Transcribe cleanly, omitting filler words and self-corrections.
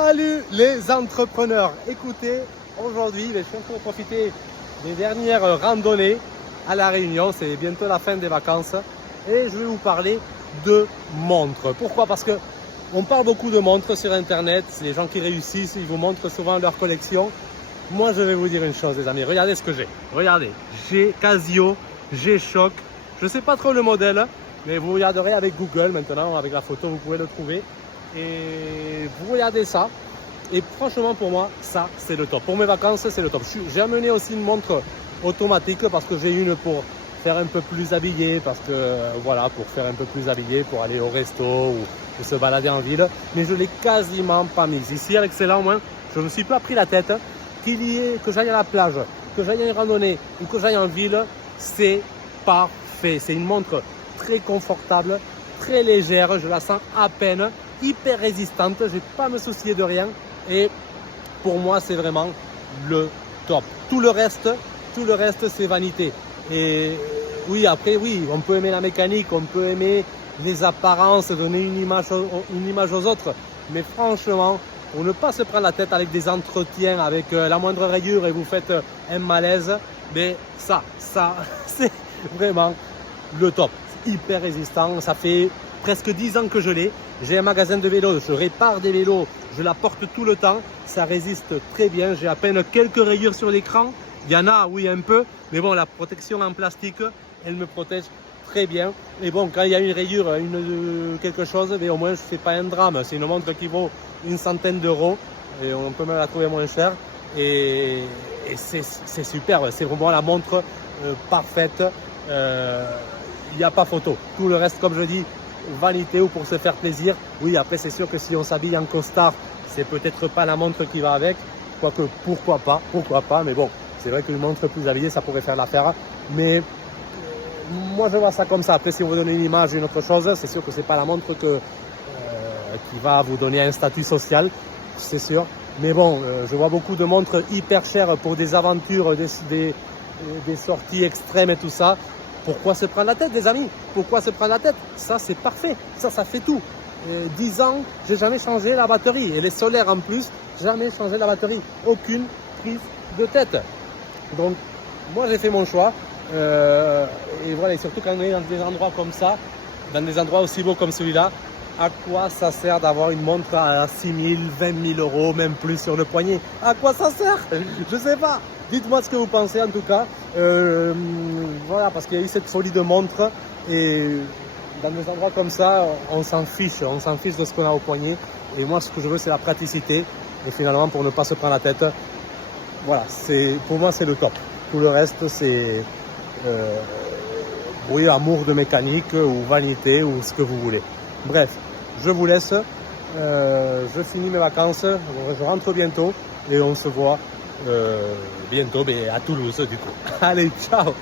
Salut les entrepreneurs. Écoutez, aujourd'hui, je suis en train de profiter des dernières randonnées à La Réunion. C'est bientôt la fin des vacances et je vais vous parler de montres. Pourquoi? Parce que on parle beaucoup de montres sur Internet. Les gens qui réussissent, ils vous montrent souvent leur collection. Moi, je vais vous dire une chose, les amis. Regardez ce que j'ai. Regardez, j'ai Casio, G-Shock. Je ne sais pas trop le modèle, mais vous regarderez avec Google maintenant, avec la photo, vous pouvez le trouver. Et vous regardez ça. Et franchement, pour moi, ça, c'est le top. Pour mes vacances, c'est le top. J'ai amené aussi une montre automatique parce que j'ai une pour faire un peu plus habillé, parce que voilà, pour faire un peu plus habillé, pour aller au resto ou se balader en ville. Mais je ne l'ai quasiment pas mise. Ici, à l'excellent, moi, je ne me suis pas pris la tête. Que j'aille à la plage, que j'aille à une randonnée ou que j'aille en ville, c'est parfait. C'est une montre très confortable, très légère, je la sens à peine, hyper résistante, je n'ai pas à me soucier de rien et pour moi c'est vraiment le top. Tout le reste c'est vanité. Et oui, après oui, on peut aimer la mécanique, on peut aimer les apparences, donner une image aux autres, mais franchement, pour ne pas se prendre la tête avec des entretiens, avec la moindre rayure et vous faites un malaise, mais ça c'est vraiment le top. C'est hyper résistant, ça fait presque 10 ans que je l'ai. J'ai un magasin de vélos, je répare des vélos, je la porte tout le temps, ça résiste très bien. J'ai à peine quelques rayures sur l'écran, il y en a, oui, un peu, mais bon, la protection en plastique, elle me protège très bien. Et bon, quand il y a une rayure, quelque chose, mais au moins c'est pas un drame. C'est une montre qui vaut une centaine d'euros et on peut même la trouver moins chère. Et c'est superbe, c'est vraiment la montre parfaite. Il n'y a pas photo. Tout le reste, comme je dis, vanité ou pour se faire plaisir. Oui, après c'est sûr que si on s'habille en costard, c'est peut-être pas la montre qui va avec. Quoique pourquoi pas. Mais bon, c'est vrai qu'une montre plus habillée, ça pourrait faire l'affaire. Mais moi je vois ça comme ça. Après, si on veut donner une image, une autre chose, c'est sûr que c'est pas la montre qui va vous donner un statut social, c'est sûr. Mais bon, je vois beaucoup de montres hyper chères pour des aventures, des sorties extrêmes et tout ça. Pourquoi se prendre la tête, les amis? Pourquoi se prendre la tête? Ça, c'est parfait. Ça fait tout. 10 ans, j'ai jamais changé la batterie. Et les solaires en plus, jamais changé la batterie. Aucune prise de tête. Donc, moi, j'ai fait mon choix. Et voilà, et surtout quand on est dans des endroits comme ça, dans des endroits aussi beaux comme celui-là, à quoi ça sert d'avoir une montre à 6 000, 20 000 euros, même plus sur le poignet? À quoi ça sert? Je sais pas. Dites-moi ce que vous pensez en tout cas. Voilà, parce qu'il y a eu cette folie de montres et dans des endroits comme ça, on s'en fiche de ce qu'on a au poignet. Et moi, ce que je veux, c'est la praticité. Et finalement, pour ne pas se prendre la tête, voilà, pour moi, c'est le top. Tout le reste, c'est oui, amour de mécanique ou vanité ou ce que vous voulez. Bref, je vous laisse. Je finis mes vacances, je rentre bientôt et on se voit bientôt à Toulouse du coup. Allez, ciao!